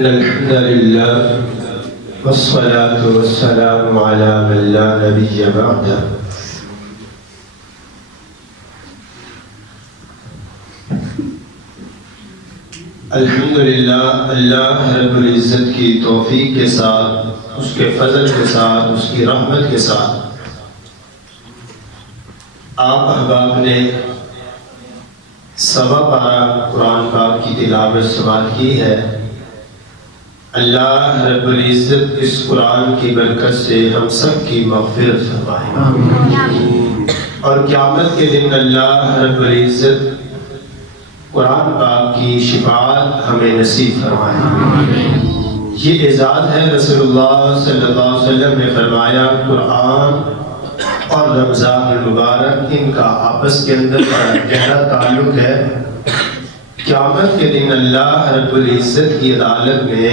إن الحمد لله والصلاة والسلام على من لا نبي بعده الحمدللہ اللہ رب العزت کی توفیق کے ساتھ، اس کے فضل کے ساتھ، اس کی رحمت کے ساتھ آپ احباب نے سوا پارہ قرآن پاک کی تلاوت سماعت کی ہے۔ اللہ رب العزت اس قرآن کی برکت سے ہم سب کی مغفرت فرمائے اور قیامت کے دن اللہ رب العزت قرآن پاک کی شفاعت ہمیں نصیب فرمائے۔ یہ اعزاز ہے، رسول اللہ صلی اللہ علیہ وسلم نے فرمایا قرآن اور رمضان المبارک ان کا آپس کے اندر گہرا تعلق ہے۔ قیامت کے دن اللہ رب العزت کی عدالت میں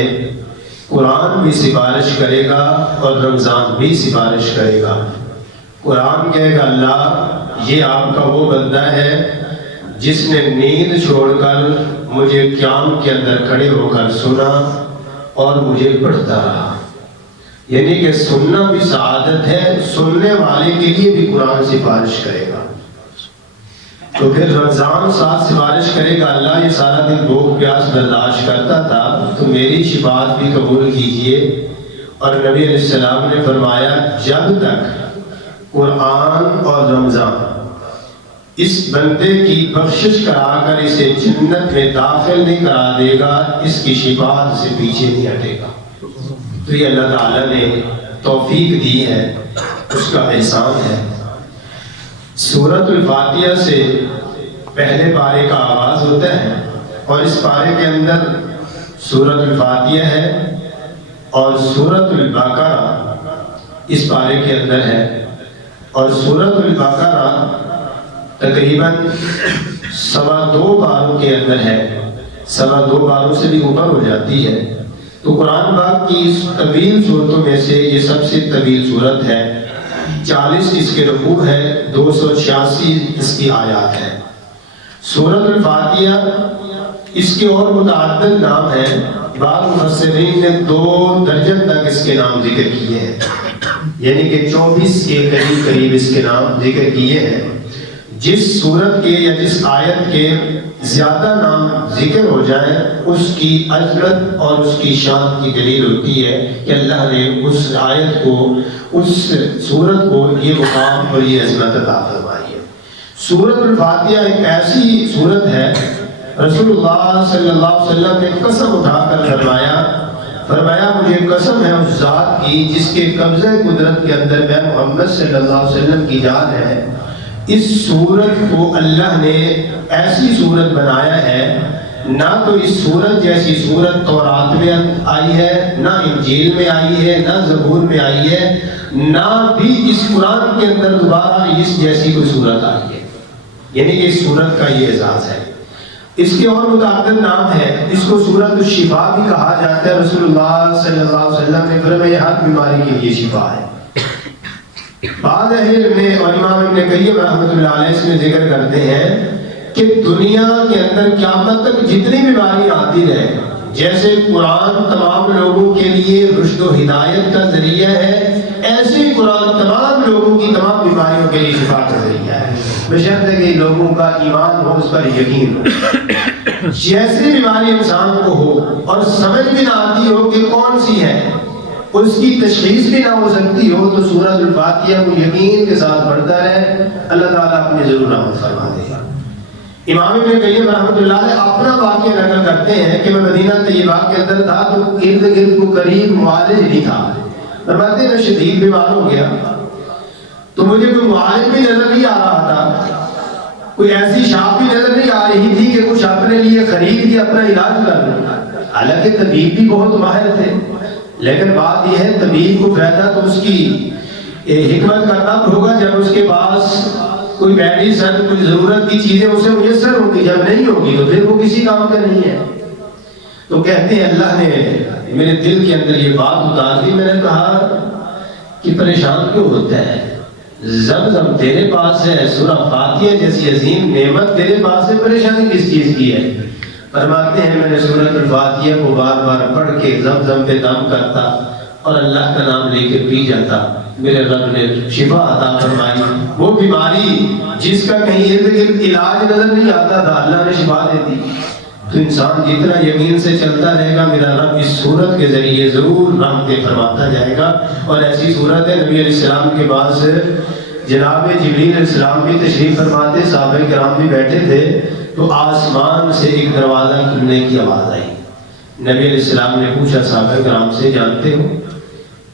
قرآن بھی سفارش کرے گا اور رمضان بھی سفارش کرے گا۔ قرآن کہے گا اللہ یہ آپ کا وہ بندہ ہے جس نے نیند چھوڑ کر مجھے قیام کے اندر کھڑے ہو کر سنا اور مجھے پڑھتا رہا۔ یعنی کہ سننا بھی سعادت ہے، سننے والے کے لیے بھی قرآن سفارش کرے گا۔ تو پھر رمضان ساتھ سفارش کرے گا اللہ یہ سارا دن بھوک پیاس برداشت کرتا تھا تو میری شفاعت بھی قبول کیجئے۔ اور نبی علیہ السلام نے فرمایا جب تک قرآن اور رمضان اس بندے کی بخشش کرا کر اسے جنت میں داخل نہیں کرا دے گا، اس کی شفاعت سے پیچھے نہیں ہٹے گا۔ تو یہ اللہ تعالیٰ نے توفیق دی ہے، اس کا احسان ہے۔ سورۃ الفاتحہ سے پہلے پارے کا آغاز ہوتا ہے اور اس پارے کے اندر سورۃ الفاتحہ ہے اور سورۃ البقرہ اس پارے کے اندر ہے، اور سورۃ البقرہ تقریباً 2.25 پاروں کے اندر ہے، 2.25 پاروں سے بھی اوپر ہو جاتی ہے۔ تو قرآن پاک کی اس طویل صورتوں میں سے یہ سب سے طویل صورت ہے۔ 40 اس کے رکوع ہے، 286 اس کی آیات ہے۔ سورۃ الفاتحہ اس کے اور متعدد نام ہیں، بعض مفسرین نے 2 درجن تک اس کے نام ذکر کیے ہیں، یعنی کہ 24 کے قریب اس کے نام ذکر کیے ہیں۔ جس سورت کے یا جس آیت کے زیادہ نام ذکر ہو جائیں اس کی عظمت اور اس کی شان کی دلیل ہوتی ہے کہ اللہ نے اس آیت کو، اس سورت کو یہ مقام اور یہ عظمت عطا فرمائی ہے۔ سورۃ الفاتحہ ایک ایسی سورت ہے، رسول اللہ صلی اللہ علیہ وسلم نے قسم اٹھا کر فرمایا مجھے قسم ہے اس ذات کی جس کے قبضہ قدرت کے اندر میں محمد صلی اللہ علیہ وسلم کی جان ہے، اس سورت کو اللہ نے ایسی سورت بنایا ہے، نہ تو اس سورت جیسی سورت تورات میں آئی ہے، نہ انجیل میں آئی ہے، نہ زبور میں آئی ہے، نہ بھی اس قرآن کے اندر دوبارہ اس جیسی کوئی سورت آئی ہے۔ یعنی کہ اس سورت کا یہ اعزاز ہے۔ اس کے اور متعدد نام ہے، اس کو سورۃ الشفا بھی کہا جاتا ہے۔ رسول اللہ صلی اللہ علیہ وسلم نے فرمایا ہر بیماری کے لیے شفا ہے۔ بعض اہل علم اور امام ابن قیم رحمۃ اللہ علیہ اس میں ذکر کرتے ہیں کہ دنیا کے اندر قیامت تک جتنی بیماری آتی رہے، جیسے قرآن تمام لوگوں کے لیے رشد و ہدایت کا ذریعہ ہے، ایسے ہی قرآن تمام لوگوں کی تمام بیماریوں کے لیے شفا کا ذریعہ ہے، بشرط کہ لوگوں کا ایمان ہو، اس پر یقین ہو۔ جیسی بیماری انسان کو ہو اور سمجھ بھی نہ آتی ہو کہ کون سی ہے، اس کی تشخیص بھی نہ ہو سکتی ہو، تو سورۃ الفاتحہ کو یقین کے ساتھ پڑھتا ہے، اللہ تعالیٰ اپنی ضرور رحمت فرما دے گا۔ امام ابن قیم رحمۃ اللہ علیہ اپنا واقعہ نقل کرتے ہیں کہ میں مدینہ طیبہ کے اندر تھا تو ارد گرد کو قریب معالج نہیں تھا، فرماتے ہیں میں شدید بیمار ہو گیا تو مجھے کوئی معالج بھی نظر نہیں آ رہا تھا، کوئی ایسی شاپ بھی نظر نہیں آ رہی تھی کہ کچھ اپنے لیے خرید کے اپنا علاج کر لوں۔ حالانکہ طبیب بھی بہت ماہر تھے، لیکن بات یہ ہے طبیب کو فائدہ تو اس کی حکمت کا تب ہوگا جب اس کے پاس کوئی میڈیسن، کوئی ضرورت کی چیزیں اسے میسر ہوگی، جب نہیں ہوگی تو پھر وہ کسی کام کا نہیں ہے۔ تو کہتے ہیں اللہ نے میرے دل کے اندر یہ بات اتار دی، میں نے کہا کہ پریشان کیوں ہوتا ہے، زمزم تیرے پاس ہے، سورہ فاتحہ جیسی عظیم نعمت تیرے پاس ہے، پریشانی کس چیز کی ہے؟ فرماتے ہیں میں نے سورۃ الفاتحہ کو بار بار پڑھ کے زمزم پہ دم کرتا اور اللہ کا نام لے کے پی جاتا، میرے رب نے شفا عطا فرمائی۔ وہ بیماری جس کا کہیں ارد گرد علاج نظر نہیں آتا تھا، اللہ نے شفا دے دی۔ تو انسان جتنا یقین سے چلتا رہے گا میرا رب اس صورت کے ذریعے ضرور رحمتیں فرماتا جائے گا۔ اور ایسی صورت ہے نبی علیہ السلام کے پاس جناب جبریل علیہ السلام بھی تشریف فرماتے، صحابہ کرام بھی بیٹھے تھے، تو آسمان سے ایک دروازہ کھلنے کی آواز آئی۔ نبی علیہ السلام نے پوچھا صحابہ کرام سے جانتے ہو؟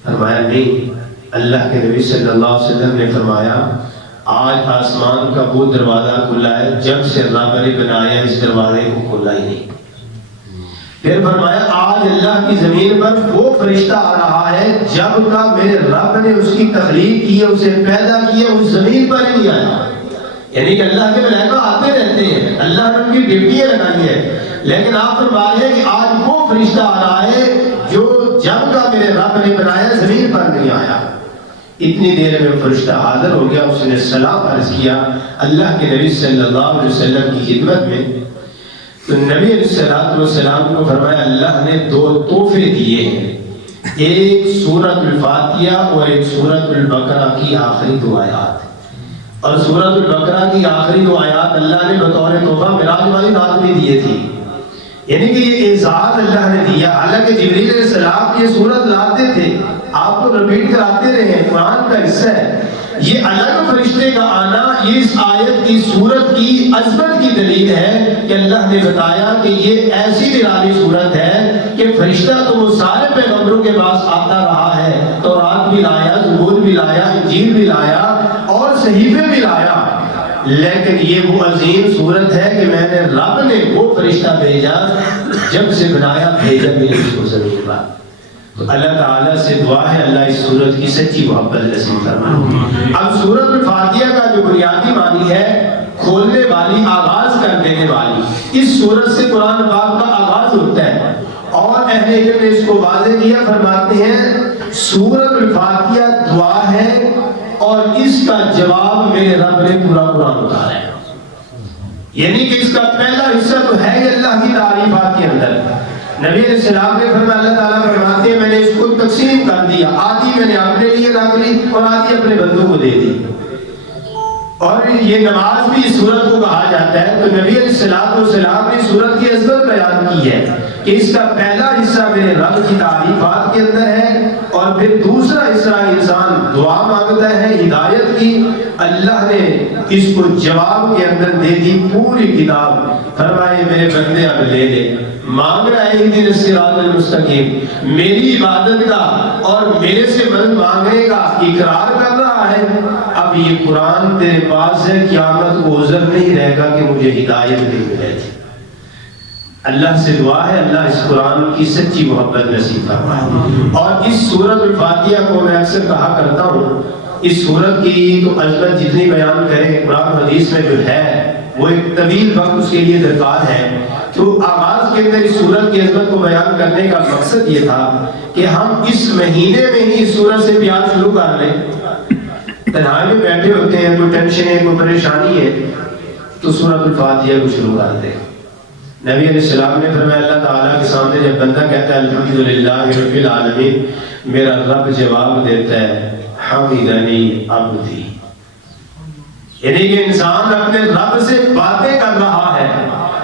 فرمایا نہیں۔ اللہ کے نبی صلی اللہ علیہ وسلم نے فرمایا آج آسمان کا وہ دروازہ کھلا ہے جب سے رب نے بنایا اس دروازے کو کھولا ہی نہیں۔ پھر فرمایا آج اللہ کی زمین پر وہ فرشتہ آ رہا ہے جب کا میرے رب نے اس کی تخلیق کی ہے، اسے پیدا کیا، اس زمین پر ہی نہیں آیا۔ یعنی کہ اللہ کے ملائکہ آتے رہتے ہیں، اللہ نے ان کی ڈیوٹیاں لگائی ہے، لیکن آپ فرما رہے ہیں کہ آج وہ فرشتہ آ رہا ہے جو جب کا میرے رب نے بنایا زمین پر نہیں آیا۔ اتنی دیر میں فرشتہ حاضر ہو گیا، اس نے سلام عرض کیا اللہ کے نبی صلی اللہ علیہ وسلم کی خدمت میں۔ تو نبی علیہ السلام کو فرمایا اللہ نے دو تحفے دیے ہیں، ایک سورۃ الفاتحہ اور ایک سورۃ البقرہ کی آخری دو آیات۔ اور سورۃ البقرہ کی آخری دو آیات اللہ نے بطور تحفہ معراج والی رات میں دیے تھی، یعنی کہ یہ اعزاز اللہ نے دیا۔ حالانکہ جبریل علیہ السلام یہ سورت لاتے تھے، آپ کو رپیٹ کراتے رہے، قرآن کا حصہ ہے۔ یہ الگ فرشتے کا آنا یہ اس آیت کی سورت کی عظمت کی دلیل ہے کہ اللہ نے بتایا کہ یہ ایسی نرالی سورت ہے کہ فرشتہ تو وہ سارے پیغمبروں کے پاس آتا رہا ہے، تورات بھی لایا، زبور بھی لایا، انجیل بھی لایا اور صحیفے بھی لایا، لیکن یہ وہ عظیم صورت ہے کہ میں نے رب نے وہ فرشتہ بھیجا جب سے بنایا، بھیجا میرے اس کو زمین پر۔ تو اللہ تعالیٰ سے دعا ہے اللہ اس صورت کی سچی محبت نصیب فرمائے۔ اب سورۃ الفاتحہ کا جو بنیادی معنی ہے کھولنے والی، آغاز کر دینے والی، اس صورت سے قرآن پاک کا آغاز ہوتا ہے۔ اور اہل علم نے اس کو واضح کیا، فرماتے ہیں سورۃ الفاتحہ دعا ہے اور اس کا جواب میرے رب نے پورا قرآن اتارا ہے، یعنی کہ اس کا پہلا حصہ تو ہے اللہ کی تعریفات کے اندر۔ نبی علیہ السلام نے فرمایا اللہ تعالیٰ فرماتے ہیں میں نے اس کو تقسیم کر دیا، آدھی میں نے اپنے لیے رکھ لی اور آدھی اپنے بندوں کو دے دی۔ اور یہ نماز بھی اس سورت کو کہا جاتا ہے۔ تو نبی علیہ السلام نے سورت کی عظمت بیان کی ہے کہ اس کا پہلا حصہ میرے رب کی تعریفات کے اندر ہے اور پھر دوسرا حصہ انسان دعا مانگتا ہے ہدایت کی، اللہ نے اس کو جواب کے اندر دے دی پوری کتاب۔ فرمائے میرے بندے اب لے لے، مانگ رہا ہے اہدنا الصراط المستقیم، میری عبادت کا اور میرے سے مدد مانگنے کا اقرار کر رہا ہے، اب یہ قرآن تیرے پاس ہے، قیامت کو عذر نہیں رہے گا کہ مجھے ہدایت نہیں ملے گی۔ اللہ سے دعا ہے اللہ اس قرآن کی سچی محبت نصیب فرمائے۔ اور اس سورۃ الفاتحہ کو میں اکثر کہا کرتا ہوں، اس سورت کی تو عظمت جتنی بیان کریں قرآن حدیث میں جو ہے وہ ایک طویل وقت اس کے لیے درکار ہے۔ تو آغاز کے اندر اس سورت کی عظمت کو بیان کرنے کا مقصد یہ تھا کہ ہم اس مہینے میں ہی اس سورت سے پیار شروع کر لیں۔ تنہائی میں بیٹھے ہوتے ہیں، کوئی ٹینشن ہے، کوئی پریشانی ہے، تو سورۃ الفاتحہ کو شروع کر دیں۔ نبی علیہ السلام نے فرمایا اللہ تعالیٰ کے سامنے جب بندہ کہتا ہے الحمدللہ رب العالمین، میرا رب جواب دیتا ہے حمدنی عبدی، یعنی کہ انسان اپنے رب سے باتیں کر رہا ہے،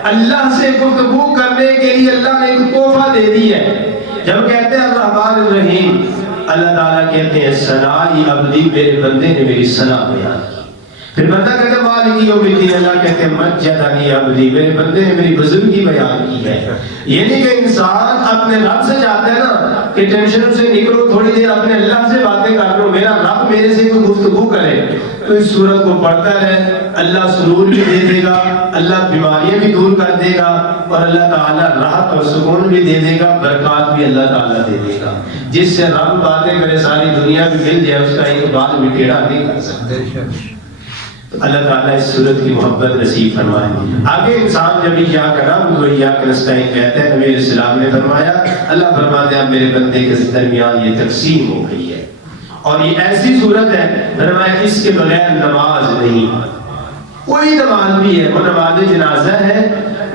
اللہ سے گفتگو کرنے کے لیے اللہ نے ایک تحفہ دے دی ہے۔ جب کہتے ہیں الرحمن الرحیم، اللہ تعالیٰ کہتے ہیں ثنائی عبدی، میرے بندے نے میری ثنا بیان کی۔ پھر بندہ کہتے ہیں مالک یوم الدین، اللہ کہتے ہیں مجدنی عبدی، میرے بندے نے میری بزرگی بیان کی ہے۔ یعنی کہ انسان اپنے رب سے چاہتا ہے نا کہ ٹینشن سے نکلو، تھوڑی دیر اپنے اللہ سے باتیں کر لو، میرا رب میرے سے کوئی گفتگو کرے، تو اس سورت کو پڑھتا رہے، اللہ سرور بھی دے دے گا، اللہ بیماریاں بھی دور کر دے گا، اور اللہ تعالیٰ راحت اور سکون بھی دے دے گا، برکات بھی اللہ تعالیٰ دے دے گا۔ جس سے رب باتیں کرے ساری دنیا بھی مل جائے، اس کا ایک بات بھی ٹیڑھا نہیں کر سکتے۔ اللہ تعالیٰ اس صورت کی محبت نصیب فرمائے۔ آگے انسان جب ایاک نعبد و ایاک نستعین کہتا ہے، نبی علیہ السلام نے فرمایا، اللہ فرماتے ہیں اب میرے بندے کے درمیان یہ تقسیم ہو گئی ہے، اور یہ ایسی صورت ہے فرمایا اس کے بغیر نماز نہیں، کوئی نماز بھی ہے وہ نماز جنازہ ہے،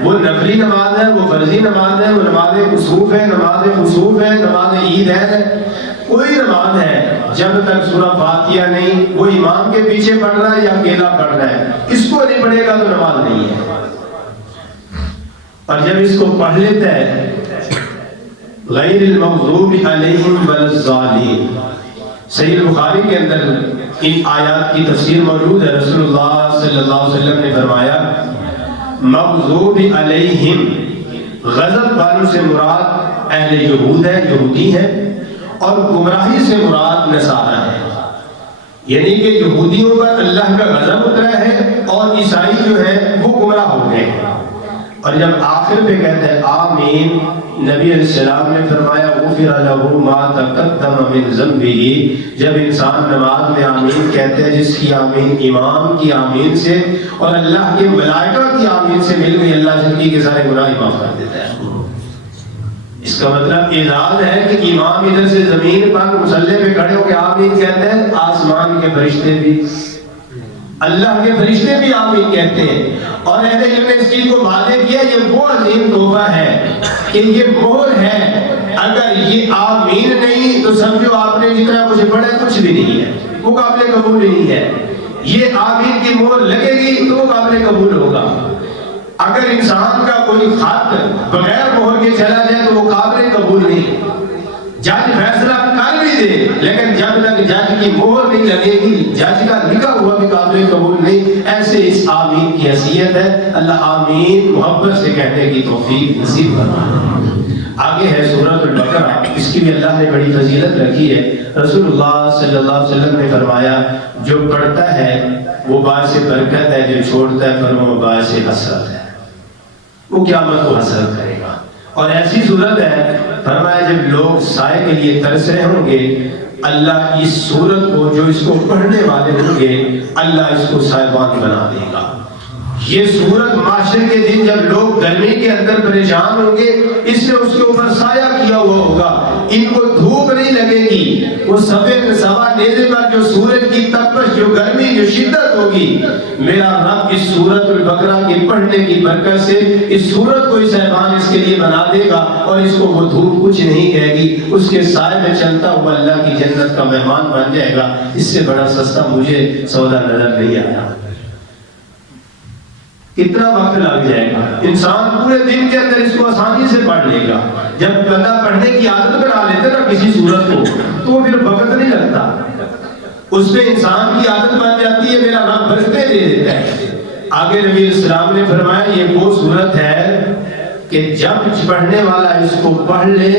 وہ نفلی نماز ہے، وہ فرضی نماز ہے، وہ نماز کسوف ہے، نماز خسوف ہے، نماز عید ہے، کوئی نماز ہے جب تک سورہ فاتحہ نہیں، وہ امام کے پیچھے پڑھ رہا ہے یا اکیلا پڑھ رہا ہے، اس کو نہیں پڑھے گا تو نماز نہیں ہے۔ اور جب اس کو پڑھ لیتا ہے غیر المغضوب علیہم ولا الضالین، صحیح بخاری کے اندر ان آیات کی تفسیر موجود ہے۔ رسول اللہ صلی اللہ علیہ وسلم نے فرمایا مغضوب علیہم، غضب والوں سے مراد اہل یہود ہے، یہودی ہے، اور گمراہی سے مراد نصارہ ہے، یعنی کہ یہودیوں پر اللہ کا غضب اترا ہے اور عیسائی جو ہے وہ گمراہ ہو گئے۔ اور جب آخر پہ کہتے ہیں آمین، نبی علیہ السلام نے فرمایا غفر لہ ما تقدم من ذنبہ، جب انسان نماز میں آمین کہتے ہیں جس کی آمین امام کی آمین سے اور اللہ کے ملائکہ کی آمین سے مل گئی، اللہ زندگی کے سارے گناہ معاف کر دیتا ہے۔ اس کا مطلب اعزاز ہے کہ امام ادھر سے زمین پر مصلی پہ کھڑے ہو کے آمین کہتے ہیں، آسمان کے فرشتے بھی، اللہ کے فرشتے بھی آمین کہتے ہیں۔ اور اہل علم نے اس چیز کو واضح کیا، یہ وہ عظیم تحفہ ہے کہ یہ مہر ہے، اگر یہ آمین نہیں تو سمجھو آپ نے جتنا کچھ پڑھا کچھ بھی نہیں ہے، وہ قابل قبول نہیں ہے۔ یہ آمین کی مہر لگے گی تو وہ قابل قبول ہوگا۔ اگر انسان کا کوئی خط بغیر مہر کے چلا جائے تو وہ قابل قبول نہیں۔ جج فیصلہ کر بھی دے لیکن جب تک جج کی مہر نہیں لگے گی جج کا لکھا ہوا بھی قابل قبول نہیں۔ ایسے اس آمین کی حیثیت ہے، اللہ آمین محبت سے کہنے کی توفیق نصیب فرمائے۔ آگے ہے سورۃ البقرہ، اس کی بھی اللہ نے بڑی فضیلت رکھی ہے۔ رسول اللہ صلی اللہ علیہ وسلم نے فرمایا جو پڑھتا ہے وہ باعث برکت ہے، جو چھوڑتا ہے فرمایا باعث حسرت ہے، وہ قیامت کو حسرت کرے گا۔ اور ایسی صورت ہے فرمایا جب لوگ سائے کے لیے ترس رہے ہوں گے، اللہ اس صورت کو جو اس کو پڑھنے والے ہوں گے اللہ اس کو سائبان بنا دے گا۔ یہ صورت معاشرے کے دن جب لوگ گرمی کے اندر پریشان ہوں گے، اس نے اس کے اوپر سایہ کیا ہوا ہوگا، ان کو دھوپ نہیں لگے گی، وہ سفید سوا نیزے پر جو سورج کی تپش، جو گرمی، جو شدت ہوگی، میرا رب اس سورۃ البقرہ کے پڑھنے کی برکت سے اس سورت کو صاحبان اس کے لیے بنا دے گا اور اس کو وہ دھوپ کچھ نہیں کہے گی، اس کے سائے میں چلتا ہوا اللہ کی جنت کا مہمان بن جائے گا۔ اس سے بڑا سستا مجھے سودا نظر نہیں آیا۔ کتنا وقت لگ جائے گا، انسان پورے دن کے اندر اس کو آسانی سے پڑھ لے گا۔ جب بندہ پڑھنے کی عادت بنا لیتا نا کسی سورت کو تو پھر وقت نہیں لگتا، اس پہ انسان کی عادت بن جاتی ہے، میرا رب برکتیں دے دیتا ہے۔ آگے نبی علیہ السلام نے فرمایا یہ وہ سورت ہے کہ جب پڑھنے والا اس کو پڑھ لے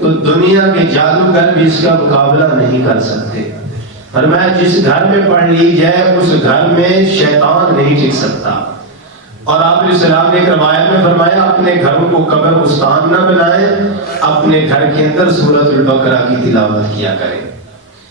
تو دنیا کے جادوگر بھی اس کا مقابلہ نہیں کر سکتے۔ فرمایا جس گھر میں پڑھ لی جائے اس گھر میں شیطان نہیں ٹک سکتا۔ اور آپ علیہ السلام نے ایک روایت میں فرمایا اپنے گھروں کو قبر بستان نہ بنائیں، اپنے گھر کے اندر سورۃ البقرہ کی تلاوت کیا کریں۔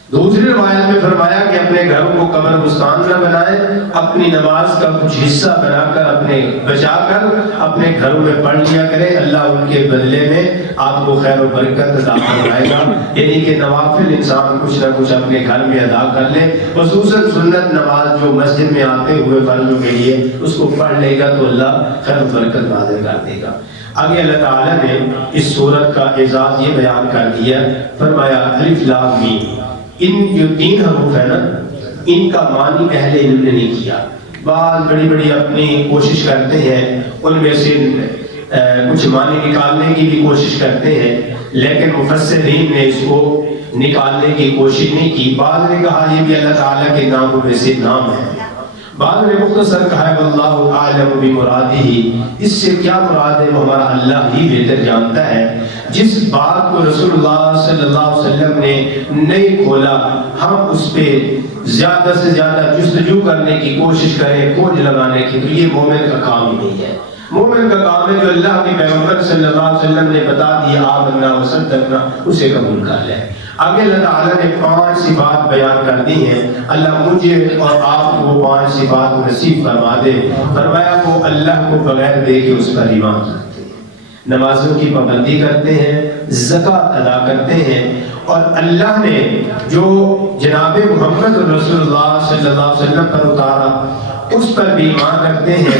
دوسری روایت میں فرمایا کہ اپنے گھروں کو قبر بستان نہ بنائیں، اپنی نماز کا کچھ حصہ بنا کر اپنے بچا کر اپنے گھروں میں پڑھ لیا کریں، اللہ ان کے بدلے میں آپ کو خیر و برکت عطا فرمائے گا۔ یعنی کہ نوافل انسان کچھ نہ کچھ اپنے گھر میں ادا کر لے، خصوصاً سنت نماز جو مسجد میں آتے ہوئے فرضوں کے لیے اس کو پڑھ لے گا تو اللہ خیر و برکت نازل کر دے گا۔ آگے اللہ تعالیٰ نے اس سورت کا اعزاز یہ بیان کر دیا، فرمایا الف لام میم، ان جو 3 حروف ہے نا ان کا معنی اہل علم نے نہیں کیا۔ بعض بڑی بڑی اپنی کوشش کرتے ہیں، ان میں سے کچھ معنی نکالنے کی بھی کوشش کرتے ہیں، لیکن مفسرین نے اس کو نکالنے کی کوشش نہیں کی۔ بعض نے کہا یہ بھی اللہ تعالیٰ کے ناموں میں سے نام ہے، بعض نے مختصر کہا ہے واللہ اعلم بمرادہ، اس سے کیا مراد ہے وہ ہمارا اللہ ہی بہتر جانتا ہے۔ جس بات کو رسول اللہ صلی اللہ علیہ وسلم نے نہیں کھولا ہم اس پہ زیادہ سے زیادہ جستجو کرنے کی کوشش کریں، کھوج لگانے کی، تو یہ مومن کا کام ہی نہیں ہے۔ مومن کا کام ہے جو اللہ کے پیغمبر صلی اللہ علیہ وسلم نے بتا دیا آمنا وصدقنا اسے قبول کر لے۔ آگے اللہ تعالیٰ نے 5 صفات بیان کر دی ہیں، اللہ مجھے اور آپ کو 5 صفات نصیب فرما دے۔ فرمایا وہ اللہ کو بغیر دیکھے اس پر ایمان رکھتے ہیں۔ نمازوں کی پابندی کرتے ہیں، زکوٰۃ ادا کرتے ہیں، اور اللہ نے جو جناب محمد رسول اللہ صلی اللہ علیہ وسلم پر اتارا اس پر بھی ایمان رکھتے ہیں،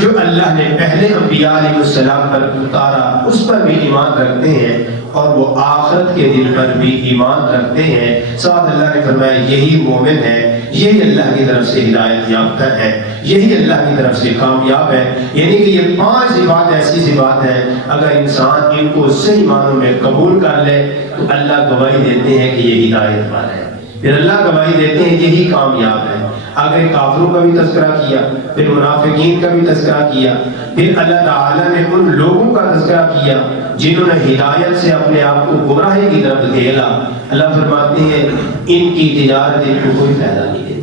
جو اللہ نے پہلے انبیاء علیہ السلام پر اتارا اس پر بھی ایمان رکھتے ہیں، اور وہ آخرت کے دن پر بھی ایمان رکھتے ہیں۔ ساتھ اللہ نے فرمایا یہی مومن ہے، یہی اللہ کی طرف سے ہدایت یافتہ ہے، یہی اللہ کی طرف سے کامیاب ہے۔ یعنی کہ یہ 5 صفات ایسی صفات ہیں، اگر انسان ان کو صحیح معنوں میں قبول کر لے تو اللہ گواہی دیتے ہیں کہ یہ ہدایت والا ہے، پھر اللہ گواہی دیتے ہیں یہی کامیاب ہے۔ آگے کافروں کا بھی تذکرہ کیا، پھر منافقین کا بھی تذکرہ کیا، پھر اللہ تعالیٰ نے ان لوگوں کا تذکرہ کیا جنہوں نے ہدایت سے اپنے آپ کو گمراہی کی طرف دھکیلا۔ اللہ فرماتے ہیں ان کی تجارت ان کو کوئی فائدہ نہیں دیتی۔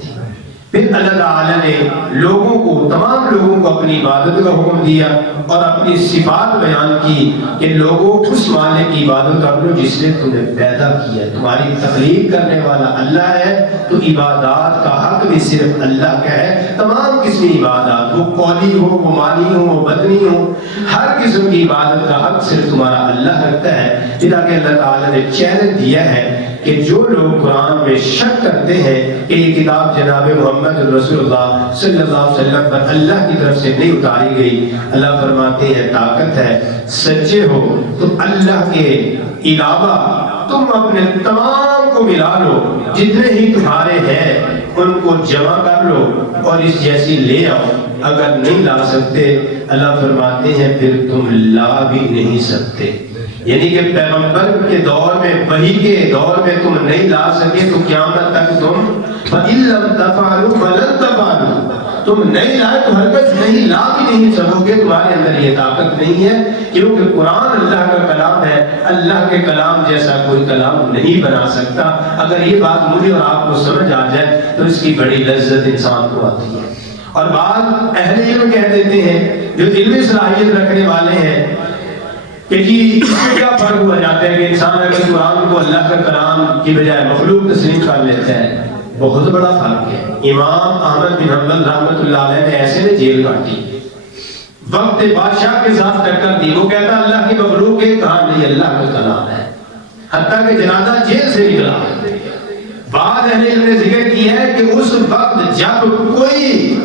پھر اللہ تعالیٰ نے لوگوں کو، تمام لوگوں کو اپنی عبادت کا حکم دیا اور اپنی صفات بیان کی کہ لوگوں اس مالک کی عبادت کر لو جس نے تمہیں پیدا کیا، تمہاری تخلیق کرنے والا اللہ ہے، تو عبادات کا حق بھی صرف اللہ کا ہے۔ تمام قسم کی عبادات، وہ قولی ہو، وہ مالی ہو، وہ بدنی ہو، ہر قسم کی عبادت کا حق صرف تمہارا اللہ رکھتا ہے۔ پھر آگے اللہ تعالیٰ نے چیلنج دیا ہے کہ جو لوگ قرآن میں شک کرتے ہیں کہ یہ کتاب جناب محمد رسول اللہ صلی اللہ علیہ وسلم پر اللہ کی طرف سے نہیں اتاری گئی، اللہ فرماتے ہیں طاقت ہے، سچے ہو تو اللہ کے علاوہ تم اپنے تمام کو ملا لو، جتنے ہی تمہارے ہیں ان کو جمع کر لو اور اس جیسی لے آؤ۔ اگر نہیں لا سکتے اللہ فرماتے ہیں پھر تم لا بھی نہیں سکتے، یعنی کہ پیغمبر کے دور میں، وحی کے دور میں تم نہیں لا سکے تو قیامت تک تم فَإِن لَّمْ تَفْعَلُوا فَلَن تَفْعَلُوا، تم نہیں لائے تو ہرگز نہیں لا بھی نہیں سکو گے، تمہارے اندر یہ طاقت نہیں ہے، کیونکہ قرآن اللہ کا کلام ہے، اللہ کے کلام جیسا کوئی کلام نہیں بنا سکتا۔ اگر یہ بات مجھے اور آپ کو سمجھ آ جائے تو اس کی بڑی لذت انسان کو آتی ہے۔ اور بعض اہل علم کہہ دیتے ہیں جو علمی صلاحیت رکھنے والے ہیں کہ جی اس میں کیا فرق ہوا جاتا ہے کہ انسان اگر قرآن کو اللہ کا کلام کی بجائے مخلوق تسلیم کر لیتا ہے، بہت بڑا فرق ہے۔ امام احمد بن حنبل رحمۃ اللہ علیہ نے ایسے نے جیل کاٹی، وقت بادشاہ کے ساتھ ٹکر دی، وہ کہتا اللہ کی مخلوق ہے، کہا نہیں اللہ کا کلام ہے، حتیٰ کہ جنازہ جیل سے نکلا۔ بعد اہل علم نے ذکر کی ہے کہ اس وقت جب کوئی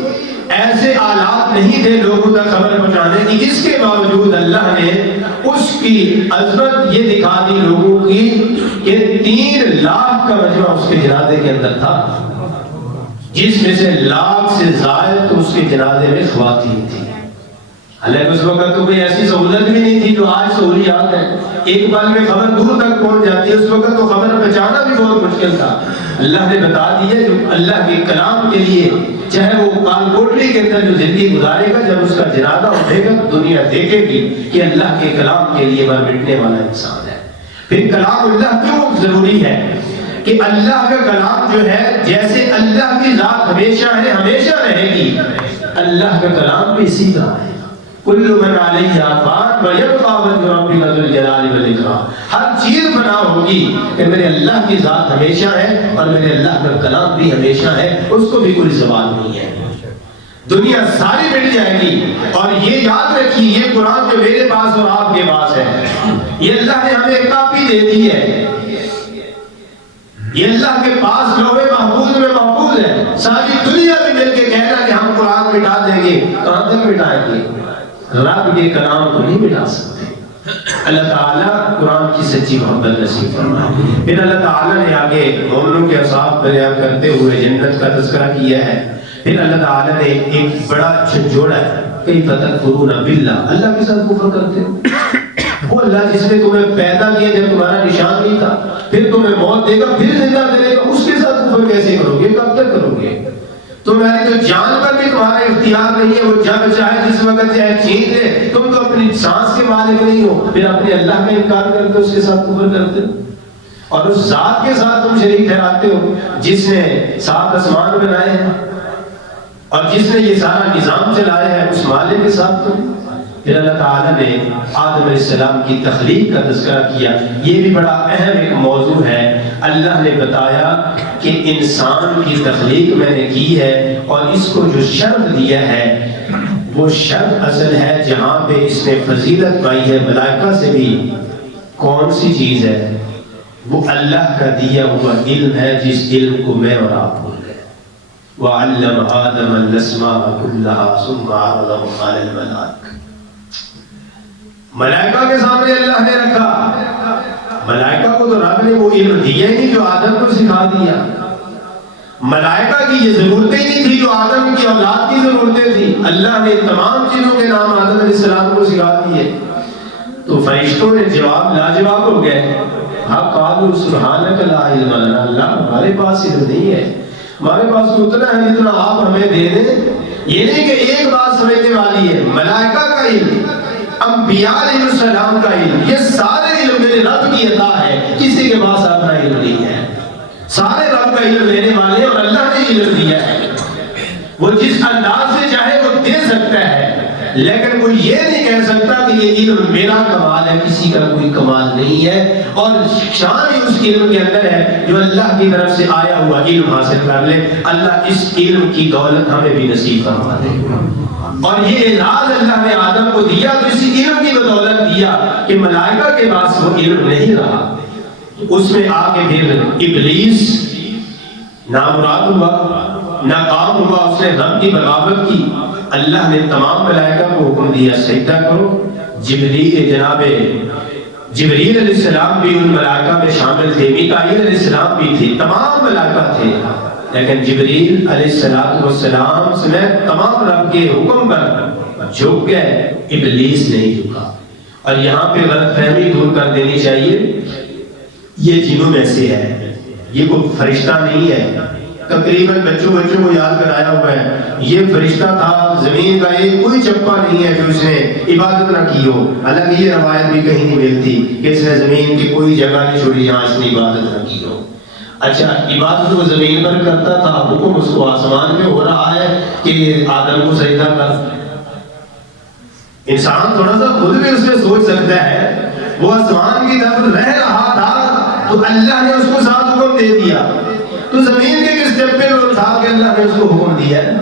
ایسے آلات نہیں تھے لوگوں تک خبر پہنچانے کی، اس کے باوجود اللہ نے اس کی عظمت یہ دکھا دی لوگوں کی کہ 3 لاکھ کا مجمع اس کے جنازے کے اندر تھا، جس میں سے 1 لاکھ سے زائد تو اس کے جنازے میں خواتین تھی۔ حالانکہ اس وقت تو کوئی ایسی سہولت بھی نہیں تھی جو آج سہولیات ہیں، ایک پل میں خبر دور تک پہنچ جاتی ہے، اس وقت تو خبر پہنچانا بھی بہت مشکل تھا۔ اللہ نے بتا دیا جو اللہ کے کلام کے لیے چاہے وہ کال کوٹری کے اندر جو زندگی گزارے گا، جب اس کا جنازہ اٹھے گا دنیا دیکھے گی کہ اللہ کے کلام کے لیے مر مٹنے والا انسان ہے۔ پھر کلام اللہ کیوں ضروری ہے کہ اللہ کا کلام جو ہے جیسے اللہ کی ذات ہمیشہ ہے، ہمیشہ رہے گی، اللہ کا کلام بھی اسی طرح ہے۔ کل من علیہ فان ویبقى وجہ ربک ذو الجلال والاکرام، ہر چیز بنا ہوگی کہ میرے اللہ کی ذات ہمیشہ ہے اور میرے اللہ کا کلام بھی ہمیشہ ہے، اس کو بھی کوئی زوال نہیں ہے۔ دنیا ساری مٹ جائے گی، اور یہ یاد رکھیے یہ قرآن جو میرے پاس اور آپ کے پاس ہے، یہ اللہ نے ہمیں کاپی دے دی ہے، یہ اللہ کے پاس لوح محفوظ میں محفوظ ہے۔ ساری دنیا بھی مل کے کہنا کہ ہم قرآن مٹا دیں گے، کہاں تک مٹائیں گے؟ رب کے کلام کو نہیں مٹا سکتے۔ اللہ تعالیٰ قرآن کی سچی محبت نصیب فرمائے۔ پھر اللہ تعالیٰ نے آگے مومنوں کے اوصاف بیان کرتے ہوئے جنت کا تذکرہ کیا ہے۔ پھر اللہ تعالیٰ نے ایک بڑا جھنجھوڑا ہے، کیف تکفرون باللہ، اللہ کے ساتھ کفر کرتے ہو، وہ اللہ جس نے تمہیں پیدا کیا جب تمہارا نشان نہیں تھا، پھر تمہیں موت دے گا، پھر زندہ کرے گا، اس کے ساتھ کفر کیسے کرو گے؟ کب تک کرو گے؟ تمہاری جو جان پر بھی تمہارا اختیار نہیں ہے، وہ جب چاہے جس وقت چاہے چھین لے، تم تو اپنی سانس کے مالک نہیں ہو، پھر اپنے اللہ کا انکار کرتے ہو، اس کے ساتھ کفر کرتے ہو، اور اس ذات کے ساتھ تم شریک ٹھہراتے ہو جس نے 7 آسمان بنائے ہیں اور جس نے یہ سارا نظام چلایا ہے، اس مالک کے ساتھ تم۔ پھر اللہ تعالیٰ نے آدم علیہ السلام کی تخلیق کا تذکرہ کیا، یہ بھی بڑا اہم ایک موضوع ہے۔ اللہ نے بتایا کہ انسان کی تخلیق میں نے کی ہے اور اس کو جو شرف دیا ہے وہ شرط اصل ہے جہاں پہ اس نے فضیلت پائی ہے ملائکہ سے بھی. کون سی چیز ہے؟ وہ اللہ کا دیا ہوا علم ہے جس علم کو میں اور آپ بھول گئے. وَعَلَّمَ آدَمَ الْأَسْمَاءَ كُلَّهَا ثُمَّ عَرَضَهُمْ عَلَى الْمَلَائِكَةِ. ملائکہ کے سامنے اللہ نے رکھا. ملائکہ کو تو رب نے وہ علم دیا ہی نہیں جو آدم کو سکھا دیا. ملائکہ کی یہ ضرورتیں ہی نہیں تھی جو آدم کی اولاد کی ضرورتیں تھی. اللہ نے تمام چیزوں کے نام آدم علیہ السلام کو سکھا دیے. تو فرشتوں نے جواب لاجواب ہو گئے. قالوا سبحانک لا علم لنا. اللہ ہمارے پاس علم نہیں ہے, ہمارے پاس اتنا ہے جتنا آپ ہمیں دے دیں. یہ نہیں کہ ایک بات سمجھنے والی ہے, ملائکہ کا علم, انبیاء علیہ السلام کا علم, یہ سارے علم میرے رب کی عطا ہے. کسی کے پاس اپنا علم نہیں ہے. سارے رب کا علم لینے والے اور اللہ نے علم دیا ہے. وہ جس انداز سے چاہے وہ دے سکتا ہے, لیکن وہ یہ نہیں کہہ سکتا کہ یہ علم میرا کمال ہے, کسی کا کوئی کمال نہیں ہے. اور شان ہی اس علم کے اندر ہے جو اللہ کی طرف سے آیا ہوا علم حاصل کر لے. اللہ اس علم کی دولت ہمیں بھی نصیب فرما دے. اور یہ اعزاز اللہ نے آدم کو دیا تو اسی علم کی بدولت دیا کہ ملائکہ کے پاس وہ علم نہیں رہا. اس میں آ کے پھر ابلیس نامراد ہوا, ناکام ہوا, اس نے رب کی بغاوت کی. اللہ نے تمام ملائکہ کو حکم دیا سجدہ کرو. جبریل علیہ السلام بھی ان ملائکہ میں شامل تھے, میکائیل علیہ السلام بھی تھے, تمام ملائکہ تھے. لیکن جبریل علیہ السلام سمیت تمام رب کے حکم پر جھک گئے, ابلیس نہیں جھکا. اور یہاں پہ غلط فہمی دور کر دینی چاہیے, یہ جنوں میں سے ہے, یہ کوئی فرشتہ نہیں ہے. تقریباً بچوں کو یاد کرایا ہوا ہے, یہ فرشتہ تھا, زمین کا ایک کوئی چپا نہیں ہے جو اس نے عبادت نہ کی ہو. حالانکہ یہ روایت بھی کہیں نہیں ملتی کہ اس نے زمین کی کوئی جگہ نہیں چھوڑی جہاں اس نے عبادت نہ کی ہو. اچھا, عبادت وہ زمین پر کرتا تھا, حکم اس کو آسمان میں ہو رہا ہے کہ آدم کو سجدہ کر. انسان تھوڑا سا خود بھی اس میں سوچ سکتا ہے, وہ آسمان کی طرف رہ رہا تھا تو اللہ نے اس کو ساتھ حکم دے دیا, تو زمین کے کس ڈبے میں اٹھا کے اللہ نے اس کو حکم دیا ہے.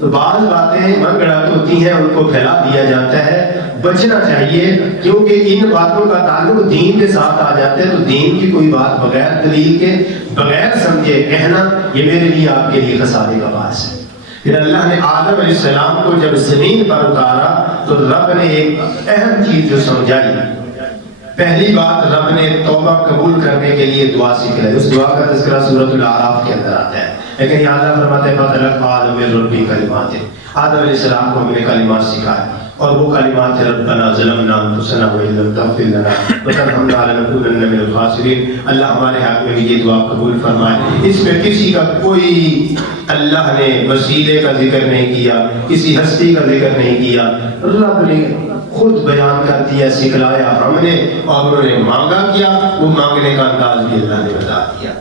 تو بعض باتیں من گڑت ہوتی ہیں, ان کو پھیلا دیا جاتا ہے. بچنا چاہیے کیونکہ ان باتوں کا تعلق دین کے ساتھ آ جاتا ہے. تو دین کی کوئی بات بغیر دلیل کے, بغیر سمجھے کہنا, یہ میرے لیے آپ کے لیے خسارے کا باعث ہے. پھر اللہ نے آدم علیہ السلام کو جب زمین پر اتارا تو رب نے ایک اہم چیز جو سمجھائی. پہلی بات, رب نے توبہ قبول کرنے کے لیے دعا سکھلائی. اس دعا کا تذکرہ سورۃ الاعراف کے اندر آتا ہے, لیکن یہاں اللہ فرماتے ہیں فَتَلَقَّىٰ آدَمُ مِن رَّبِّهِ كَلِمَاتٍ. آدم علیہ السلام کو ہم نے کلمات سکھائے, اور وہ کلمات تھے ربنا ظلمنا انفسنا وان لم تغفر لنا وترحمنا لنکونن من الخاسرین. اللہ ہمارے حق میں بھی یہ دعا قبول فرمائے. اس میں کسی کا کوئی اللہ نے وسیلے کا ذکر نہیں کیا, کسی ہستی کا ذکر نہیں کیا. رب نے خود بیان کر دیا, سکھلایا ہم نے, اور انہوں نے مانگا کیا, وہ مانگنے کا انداز بھی اللہ نے بتا دیا.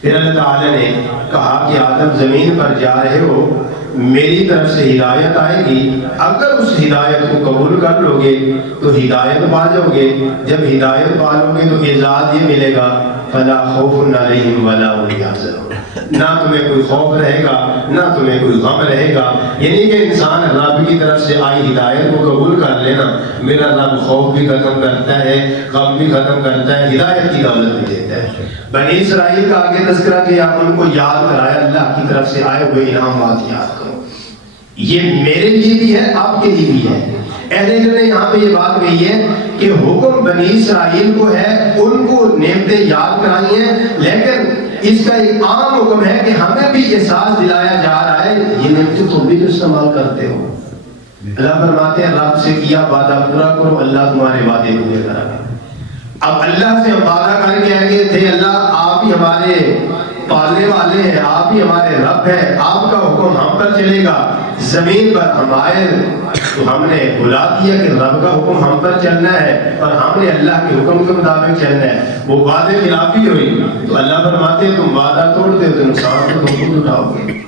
پھر اللہ تعالی نے کہا کہ آدم زمین پر جا رہے ہو, میری طرف سے ہدایت آئے گی, اگر اس ہدایت کو قبول کر لو گے تو ہدایت پا جاؤ گے. جب ہدایت پا لو گے تو اعزاز یہ ملے گا فلا خوف علیہم ولا هم یحزنون. نہ تمہیں کوئی خوف رہے گا, نہ تمہیں کوئی غم رہے گا. یعنی کہ انسان رب کی طرف سے آئی ہدایت کو قبول کر لینا, میرا رب خوف بھی ختم کرتا ہے, غم بھی ختم کرتا ہے, ہدایت کی دولت بھی دیتا ہے. بنی اسرائیل کا آگے تذکرہ کیا, ان کو یاد کرایا اللہ کی طرف سے آئے ہوئے انعامات یاد کرو. یہ میرے لیے بھی ہے, آپ کے لیے بھی ہے. اہل علم نے یہاں پہ یہ بات کہی ہے کہ حکم بنی اسرائیل کو ہے, ان کو نعمتیں یاد کرائی ہیں, لیکن اس کا ایک عام حکم ہے کہ ہمیں بھی احساس دلایا جا رہا ہے یہ نعمتیں تم بھی تو استعمال کرتے ہو. اللہ فرماتے ہیں رب سے کیا وعدہ پورا کرو, اللہ تمہارے وعدے پورے کرے گا. اب اللہ سے ہم وعدہ کر کے آئے گے تھے, اللہ آپ ہی ہمارے پالنے والے ہیں, آپ ہی ہمارے رب ہیں, آپ کا حکم ہم پر چلے گا. زمین پر ہم آئے تو ہم نے بلا دیا کہ رب کا حکم ہم پر چلنا ہے اور ہم نے اللہ کے حکم کے مطابق چلنا ہے. وہ وعدے خلافی ہوئی تو اللہ فرماتے ہیں تم وعدہ توڑتے ہو تو نقصان تو تم خود اٹھاؤ گے.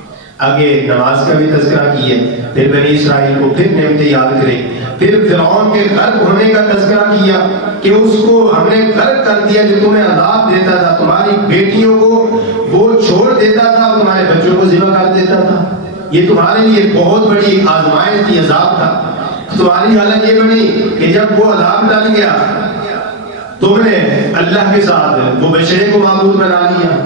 آگے نماز کا بھی تذکرہ کیے, پھر بنی اسرائیل کو پھر نعمتیں یاد کریں. پھر فرعون کے غرق ہونے کا تذکرہ کیا کہ اس کو ہم نے غرق کر دیا, جو تمہیں عذاب دیتا تھا, تمہاری بیٹیوں کو وہ چھوڑ دیتا تھا, تمہارے بچوں کو ذبح کر دیتا تھا. یہ تمہارے لیے بہت بڑی آزمائش تھی، عذاب تھا. تمہاری حالت یہ بنی کہ جب وہ عذاب ڈال گیا تم نے اللہ کے ساتھ وہ بچڑے کو معبود بنا لیا.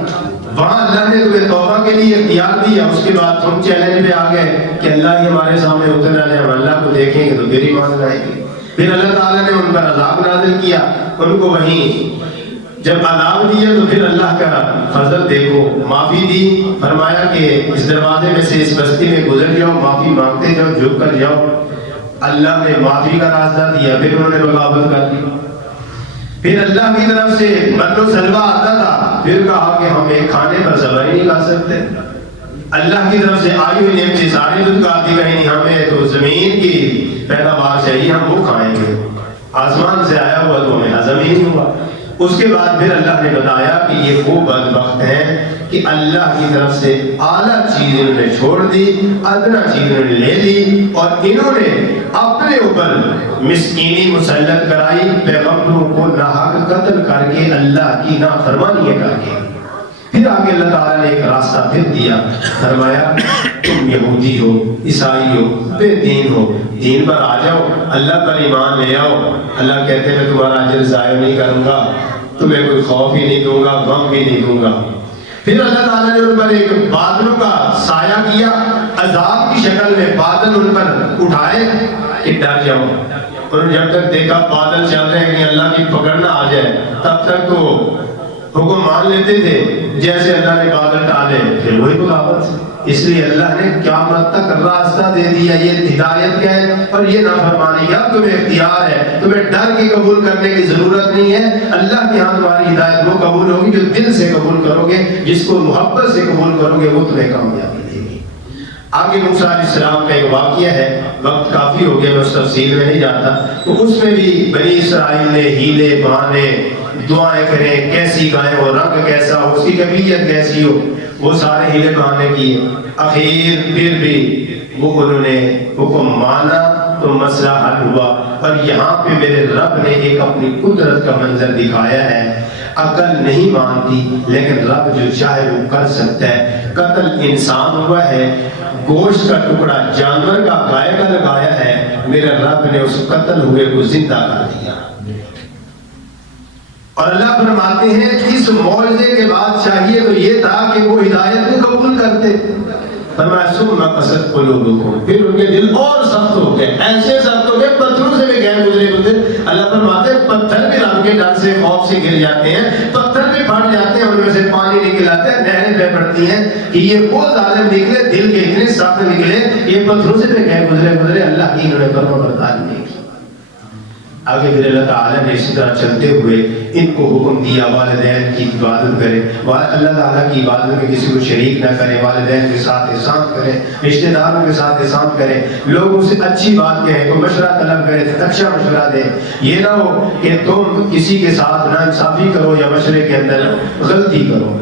وہاں اللہ نے تمہیں توبہ کے لیے اختیار دیا. اس کے بعد تم چیلنج پہ آ گئے کہ اللہ ہی ہمارے سامنے اتر آنے، ہم اللہ کو دیکھیں گے تو پھر ایمان لائیں گے. پھر اللہ تعالیٰ نے ان پر عذاب نازل کیا. ان کو وہیں جب عذاب دیا تو پھر اللہ کا فضل دیکھو، معافی دی. فرمایا کہ اس دروازے میں سے اس بستی میں گزر جاؤ، معافی مانگتے جاؤ، جھک کر جاؤ. اللہ نے معافی کا راستہ دیا. پھر انہوں نے بغاوت کر دی. پھر اللہ کی طرف سے من و سلوہ آتا تھا، پھر کہا کہ ہم ایک کھانے پر صبر ہی نہیں کر سکتے. اللہ کی طرف سے آئی ہوئی نعمتیں ساری دھتکار دی گئی. ہمیں تو زمین کی پیداوار چاہیے، ہم وہ کھائیں گے. آسمان سے آیا ہوا تو ہمیں ہضم ہی نہیں ہوا. اس کے بعد پھر اللہ نے بتایا کہ یہ وہ بدبخت ہیں کہ اللہ کی طرف سے اعلیٰ چیز انہوں نے چھوڑ دی، ادنا چیز انہوں نے لے لی، اور انہوں نے اپنے اوپر مسکینی مسلط کرائی، پیغمبروں کو ناحق قتل کر کے، اللہ کی نافرمانی کر کے. پھر آگے اللہ تعالیٰ نے ایک راستہ پھر دیا. فرمایا تم یہودی ہو، عیسائی ہو، بے دین ہو، دین پر آ جاؤ، اللہ پر ایمان لے آؤ. اللہ کہتے ہیں میں تمہارا اجر ضائع نہیں کروں گا، تمہیں کوئی خوف ہی نہیں دوں گا، غم بھی نہیں دوں گا. پھر اللہ تعالیٰ نے ان پر ایک بادلوں کا سایہ کیا، عذاب کی شکل میں بادل ان پر اٹھائے کہ ڈر جاؤ. انہوں نے جب تک دیکھا بادل چل رہے ہیں کہ اللہ کی پکڑ نہ آ جائے، تب تک تو حکم مان لیتے تھے. جیسے اللہ نے بادل ٹالے پھر وہی بغاوت. اس لیے اللہ نے قیامت تک راستہ دے دیا. یہ ہدایت کیا ہے اور یہ نافرمانی کیا؟ تمہیں اختیار ہے، تمہیں ڈر کے قبول کرنے کی ضرورت نہیں ہے. اللہ کے ہاں تمہاری ہدایت وہ قبول ہوگی جو دل سے قبول کرو گے، جس کو محبت سے قبول کرو گے وہ تمہیں کامیابی دے گی. آگے موسیٰ علیہ السلام کا ایک واقعہ ہے، وقت کافی ہو گیا، میں اس تفصیل میں نہیں جاتا. تو اس میں بھی بنی اسرائیل نے ہیلے بہانے، دعائیں کریں، کیسی گائیں ہو، رنگ کیسا ہو، اس کی کیفیت کیسی ہو، وہ سارے ہیلے بہانے کیے. آخر پھر بھی وہ انہوں نے حکم مانا تو مسئلہ حل ہوا. اور یہاں پہ میرے رب نے ایک اپنی قدرت کا منظر دکھایا ہے. عقل نہیں مانتی لیکن رب جو چاہے وہ کر سکتا ہے. قتل انسان ہوا ہے، گوشت کا ٹکڑا جانور کا گائے کا لگایا ہے، میرے رب نے اس قتل ہوئے کو زندہ کر دیا. اور اللہ فرماتے ہیں اس معجزے کے بعد چاہیے تو یہ تھا کہ وہ ہدایت کو قبول کرتے. فرمایا ثم قست قلوبکم، پھر ان کے دل اور سخت ہو گئے، ایسے سخت ہو گئے پتھروں سے بھی گئے گزرے گزرے. اللہ فرماتے ہیں پتھر بھی رب کے ڈر سے خوف سے گر جاتے ہیں، پتھر بھی پھٹ جاتے ہیں، ان میں سے پانی نکل آتا ہے، نہریں بہ پڑتی ہیں کہ یہ وہ ظالم نکلے، دل کے اتنے سخت نکلے، یہ پتھروں سے بھی گئے گزرے گزرے، اللہ کی انہوں نے فرما برداری نہیں کی. آگے پھر اللہ تعالیٰ نے اسی طرح چلتے ہوئے ان کو حکم دیا والدین کی عبادت کریں، اللہ تعالیٰ کی عبادت میں کسی کو شریک نہ کریں، والدین کے ساتھ احسان کریں، رشتہ داروں کے ساتھ احسان کریں، لوگوں سے اچھی بات کہیں، تو مشورہ طلب کریں، اچھا مشورہ دیں. یہ نہ ہو کہ تم کسی کے ساتھ ناانصافی کرو یا مشورے کے اندر غلطی کرو.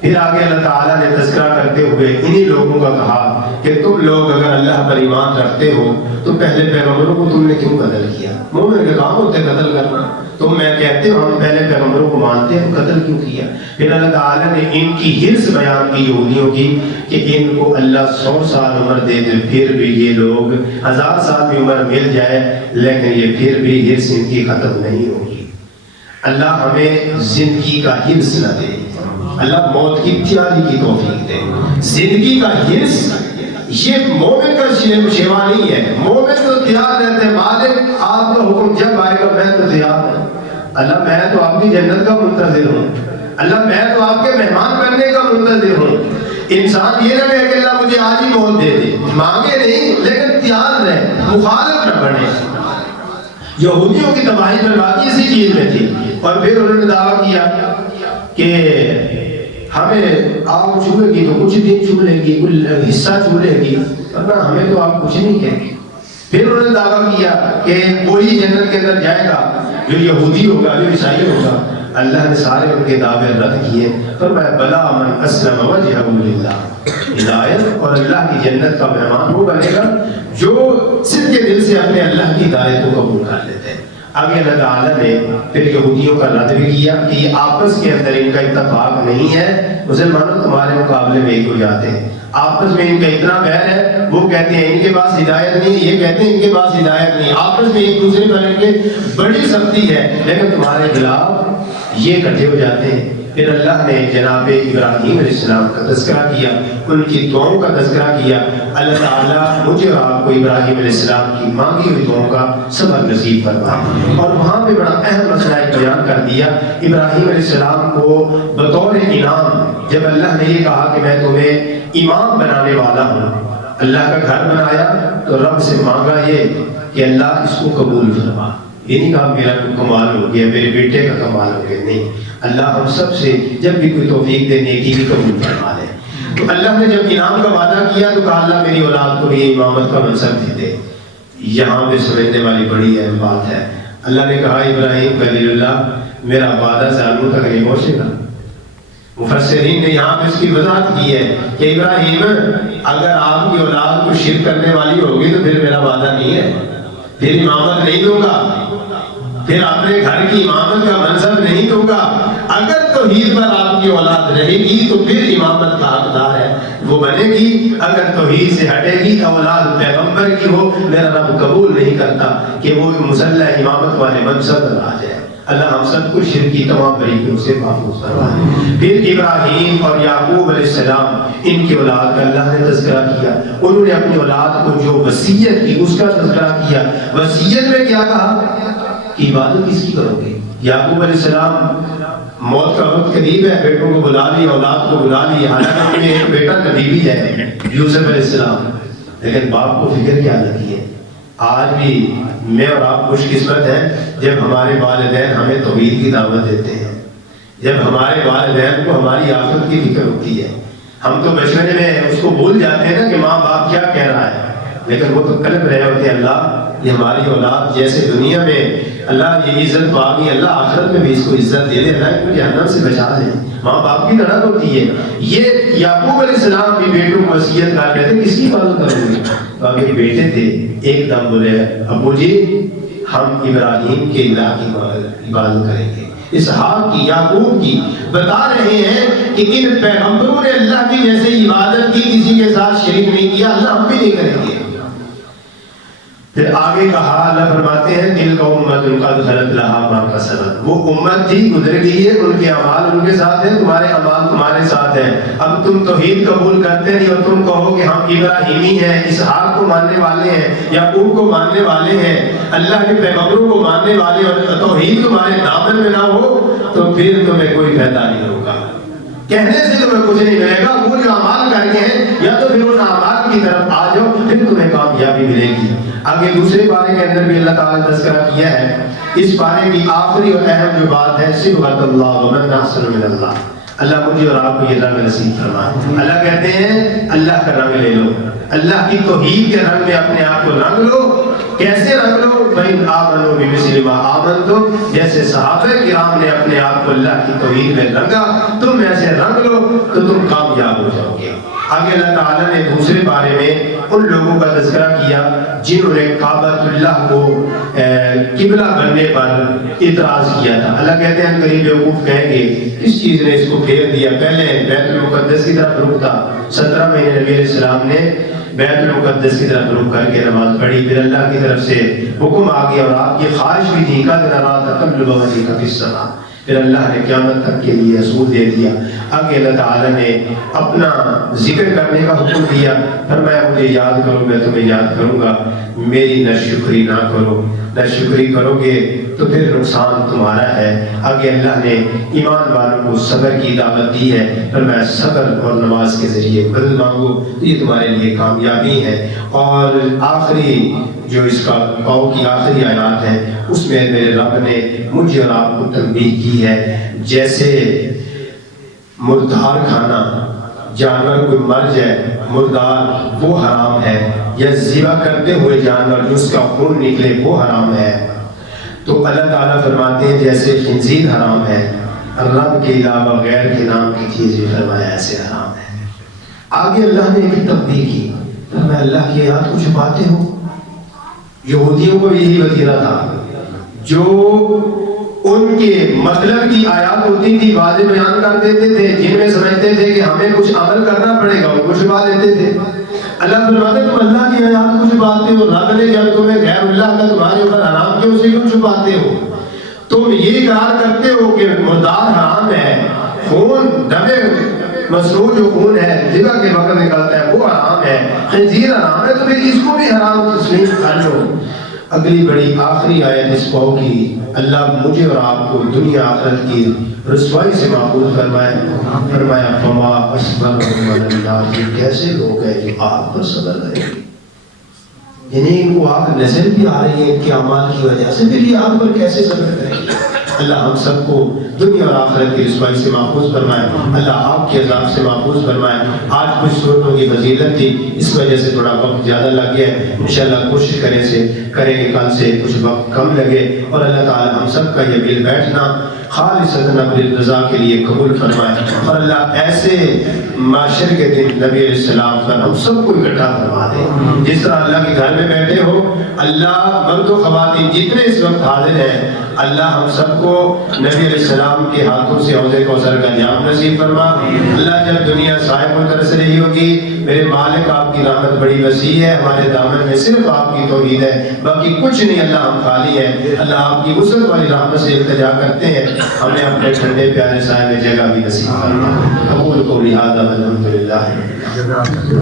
پھر آگے اللہ تعالیٰ نے تذکرہ کرتے ہوئے انہی لوگوں کا کہا کہ تم لوگ اگر اللہ پر ایمان رکھتے ہو تو پہلے پیغمبروں کو تم نے کیوں قتل کیا؟ مومن کے کام ہوتے قتل کرنا. تم میں کہتے ہو ہم پہلے پیغمبروں کو مانتے ہیں، قتل کیوں کیا؟ پھر اللہ تعالیٰ نے ان کی حرص بیان کی یہودیوں کی کہ ان کو اللہ 100 سال عمر دے دے، پھر بھی یہ لوگ 1000 سال کی عمر مل جائے لیکن یہ پھر بھی حرص ان کی ختم نہیں ہوگی. اللہ ہمیں زندگی کا حرص نہ دے، اللہ موت کی تیاری کی توفیق دے. زندگی کا حرص یہ مومن کا شیوا نہیں ہے. مومن تو تیار رہتے ہیں، مالک آپ کا حکم جب آئے گا میں تو تیار ہوں. اللہ میں تو آپ کی جنت کا منتظر ہوں، اللہ میں تو آپ کے مہمان بننے کا منتظر ہوں. انسان یہ نہ کہے کہ اللہ مجھے آج ہی موت دے دے، مانگے نہیں لیکن تیار رہے، مخالف نہ بنے. یہودیوں کی تباہی بربادی اسی چیز میں تھی. اور پھر انہوں نے دعویٰ کیا کہ ہمیں آگ چھولے گی تو کچھ دن چھو لے گی، کچھ حصہ چھو لے گی، ورنہ ہمیں تو آپ کچھ نہیں کہیں گے. پھر انہوں نے دعویٰ کیا کہ وہی جنت کے اندر جائے گا جو یہودی ہوگا، جو عیسائی ہوگا. اللہ نے سارے ان کے دعوے رد کیے. فرمایا بلا من اسلم وجہہ للہ، ہدایت اور اللہ کی جنت کا مہمان وہ بنے گا جو صدق دل سے اپنے اللہ کی ہدایت کو قبول کر لیتے ہیں. آگے اللہ تعالیٰ نے پھر یہودیوں کا رد بھی کیا کہ یہ آپس کے اندر ان کا اتفاق نہیں ہے، مسلمانوں تمہارے مقابلے میں ایک ہو جاتے ہیں، آپس میں ان کا اتنا بیر ہے، وہ کہتے ہیں ان کے پاس ہدایت نہیں، یہ کہتے ہیں ان کے پاس ہدایت نہیں، آپس میں ایک دوسرے پر ان کے بڑی سختی ہے، لیکن تمہارے خلاف یہ اکٹھے ہو جاتے ہیں۔ پھر اللہ نے جناب ابراہیم علیہ السلام کا تذکرہ کیا، ان کی دعاؤں کا تذکرہ کیا۔ اللہ تعالیٰ مجھے اور آپ کو ابراہیم علیہ السلام کی مانگی ہوئی دعاؤں کا صبر نصیب فرمائے۔ اور وہاں پہ بڑا اہم مسئلہ ایک بیان کر دیا، ابراہیم علیہ السلام کو بطور انعام جب اللہ نے یہ کہا کہ میں تمہیں امام بنانے والا ہوں، اللہ کا گھر بنایا تو رب سے مانگا یہ کہ اللہ اس کو قبول فرما۔ یہ نہیں کہا میرا کمال ہو گیا، میرے بیٹے کا کمال ہو گیا، نہیں، اللہ ہم سب سے جب بھی کوئی توفیق دے نیکی بھی قبول فرما لے۔ تو اللہ نے جب انعام کا وعدہ کیا تو کہا اللہ میری اولاد کو یہ امامت کا منصب دے دے۔ یہاں پہ سمجھنے والی بڑی اہم بات ہے، اللہ نے کہا ابراہیم خلیل اللہ میرا وعدہ ظالموں تک نہیں پہنچے گا۔ مفسرین نے یہاں پہ اس کی وضاحت کی ہے کہ ابراہیم اگر آپ کی اولاد کو شرک کرنے والی ہوگی تو پھر میرا وعدہ نہیں ہے، پھر امامت نہیں دوں گا، پھر اپنے گھر کی امامت کا منصب نہیں دوں گا۔ اگر توحید پر آپ کی اولاد رہے گی تو پھر امامت کا حقدار ہے، وہ بنے گی۔ اگر توحید سے ہٹے گی اولاد پیغمبر کی ہو، میرا رب قبول نہیں کرتا کہ وہ مسلح امامت والے منصب پر آ جائے۔ اللہ ہم سب کو شرک کی تمام باریکیوں سے محفوظ فرمائے۔ پھر ابراہیم اور یعقوب علیہ السلام ان کی اولاد کا اللہ نے تذکرہ کیا، انہوں نے اپنی اولاد کو جو وصیت کی اس کا تذکرہ کیا۔ وصیت میں کیا کہا کہ عبادت کس کی کرو گے؟ یعقوب علیہ السلام موت کا وقت قریب ہے، بیٹوں کو بلا لیا، اولاد کو بلا لیا، حالانکہ انہیں ایک بیٹا نبی بھی ہے یوسف علیہ السلام، لیکن باپ کو فکر کیا لگی ہے۔ آج بھی میں اور آپ خوش قسمت ہیں جب ہمارے والدین ہمیں توحید کی دعوت دیتے ہیں، جب ہمارے والدین کو ہماری آخرت کی فکر ہوتی ہے۔ ہم تو بچپنے میں اس کو بھول جاتے ہیں نا کہ ماں باپ کیا کہہ رہا ہے، لیکن وہ تو کلپ رہے ہوتے ہیں اللہ یہ ہماری اولاد جیسے دنیا میں اللہ یہ عزت پاگی، اللہ آخرت میں بھی اس کو عزت دے دے، اللہ کو جہنم سے بچا دے۔ ماں باپ کی طرح ہوتی ہے۔ یہ یعقوب علیہ السلام بھی بیٹوں کو وصیت کر رہے تھے، کس کی عبادت کروں گے؟ باقی بیٹے تھے، ایک دم بولے ابو جی ہم ابراہیم کے الہ کی عبادت کریں گے، اسحاق کی، یعقوب کی۔ بتا رہے ہیں کہ ان پیغمبروں نے اللہ کی جیسے عبادت کی، کسی کے ساتھ شریک نہیں کیا، اللہ ہم بھی نہیں کریں گے۔ پھر آگے کہا اللہ فرماتے ہیں تلک امت قد خلت لہا ما کسبت، وہ امت تھی گزر گئی ہے، ان کے اعمال ان کے ساتھ ہیں، تمہارے اعمال تمہارے ساتھ ہیں۔ اب تم توحید قبول کرتے نہیں اور تم کہو کہ ہم ابراہیمی ہیں، اسحاق کو ماننے والے ہیں، یعقوب کو ماننے والے ہیں، اللہ کے پیغمبروں کو ماننے والے، اور توحید تمہارے دامن میں نہ ہو تو پھر تمہیں کوئی فائدہ نہیں ہوگا، کہنے سے تمہیں کچھ نہیں ملے گا۔ وہ جو اعمال کرنے ہیں یا تو پھر ان اعمال کی طرف آ جاؤ، پھر تمہیں کامیابی ملے گی۔ آگے دوسرے پارے کے اندر بھی اللہ تعالیٰ نے تذکرہ کیا ہے۔ اس پارے کی آخری اور اہم جو بات ہے صبغۃ اللہ ومن احسن من اللہ، اللہ مجھے اور آپ کو یہ رنگ نصیب فرمائے۔ اللہ کہتے ہیں اللہ کا رنگ لے لو، اللہ کی توحید کے رنگ میں اپنے آپ کو رنگ لو۔ کیسے رنگ لو؟ فَإِنْ آمَنُوا بِمِثْلِ مَا آمَنْتُمْ، جیسے صحابہ کرام نے اپنے آپ کو اللہ کی توحید میں رنگا، تم ایسے رنگ لو تو تم کامیاب ہو جاؤ گے۔ آگے اللہ تعالیٰ نے دوسرے بارے میں ان لوگوں کا تذکرہ کیا جنہوں نے کعبۃ اللہ کو قبلہ بننے پر اعتراض کیا تھا۔ اللہ کہتے ہیں قریب بیوقوف کہیں گے کس چیز نے اس کو پھیر دیا؟ پہلے بیت المقدس کی طرف رخ تھا، 17 مہینے نبی علیہ السلام نے بیت المقدس کی طرف رخ کر کے نماز پڑھی، پھر اللہ کی طرف سے حکم آ گیا اور آپ کی خواہش بھی تھی قد نرا تقلب وجهك فی السماء، پھر اللہ نے قیامت تک کے لیے رسول دے دیا۔ آگے اللہ تعالیٰ نے اپنا ذکر کرنے کا حکم دیا، فرمایا مجھے یاد کرو میں تمہیں یاد کروں گا، میری ناشکری نہ کرو، ناشکری کرو گے تو پھر نقصان تمہارا ہے۔ آگے اللہ نے ایمان والوں کو صبر کی دعوت دی ہے، فرمایا صبر اور نماز کے ذریعے بدل مانگو تو یہ تمہارے لیے کامیابی ہے۔ اور آخری جو اس کا قول کی آخری آیات ہے اس میں میرے رب نے مجھے اور آپ کو تنبیہ کی ہے، جیسے مردار کھانا، جانور کوئی مر جائے مردار وہ حرام ہے، یا ذبح کرتے ہوئے جانور جس کا خون نکلے وہ حرام ہے، تو اللہ تعالیٰ فرماتے ہیں جیسے خنزیر حرام ہے، رب کے علاوہ غیر کے نام کی چیز بھی فرمایا ایسے حرام ہے۔ آگے اللہ نے ایک تنبیہ کی، فرمایا اللہ کی آیات کو چھپاتے ہو۔ یہودیوں کو یہی وتیرہ تھا، جو ان کے مطلب کی آیات ہوتی تھی واضح بیان کر دیتے تھے، جن میں سمجھتے تھے کہ ہمیں کچھ عمل کرنا پڑے گا، ان کو چھپا دیتے تھے۔ اللہ فرماتے تم اللہ کی آیات کو چھپاتے ہو، رب نے جب تمہیں غیر اللہ کا تمہارے اوپر حرام کیا اسے کیوں چھپاتے ہو؟ تم یہ اقرار کرتے ہو کہ مردار حرام ہے، خون دمے مسروع جو خون ہے ذبح کے وقت نکلتا ہے وہ حرام ہے، خنزیر حرام ہے، تو پھر اس کو بھی حرام تسلیم کر لو۔ اگلی بڑی آخری آیت اس پاؤ کی، اللہ مجھے اور آپ کو دنیا آخرت کی رسوائی سے محفوظ فرمائے۔ فرمایا فما اصبرهم علی النار، یہ کیسے لوگ ہیں جو آگ پر صبر کریں گے، یعنی ان کو آگ نظر بھی آ رہی ہے ان کے اعمال کی وجہ سے، پھر یہ آگ پر کیسے صبر کریں گے؟ اللہ ہم سب کو دنیا اور آخرت کی رسوائی سے محفوظ فرمائے، اللہ آپ کے عذاب سے محفوظ فرمائے۔ آج کچھ صورتوں کی فضیلت تھی، اس وجہ سے تھوڑا وقت زیادہ لگ گیا ہے، انشاءاللہ کوشش کریں کہ کل سے کچھ وقت کم لگے، اور اللہ تعالی ہم سب کا یہ مل بیٹھنا خالصتاً اپنی رضا کے لیے قبول فرمائے، اور اللہ ایسے معاشر کے دن نبی علیہ السلام پر ہم سب کو اکٹھا فرما دے، جس طرح اللہ کے گھر میں بیٹھے ہو، اللہ مرد و خواتین جتنے اس وقت حاضر ہیں، اللہ ہم سب کو نبی علیہ السلام کے ہاتھوں سے حوض کوثر کا جام نصیب فرما۔ اللہ جب دنیا صاحب و ترس رہی ہوگی، میرے مالک آپ کی رحمت بڑی وسیع ہے، ہمارے دامن میں صرف آپ کی توحید ہے، باقی کچھ نہیں، اللہ ہم خالی ہیں، اللہ آپ کی وسعت والی رحمت سے التجا کرتے ہیں، ہمیں اپنے ٹھنڈے پیارے سائے میں جگہ بھی نصیب فرما۔ قبول قولی ھذا والحمد للہ۔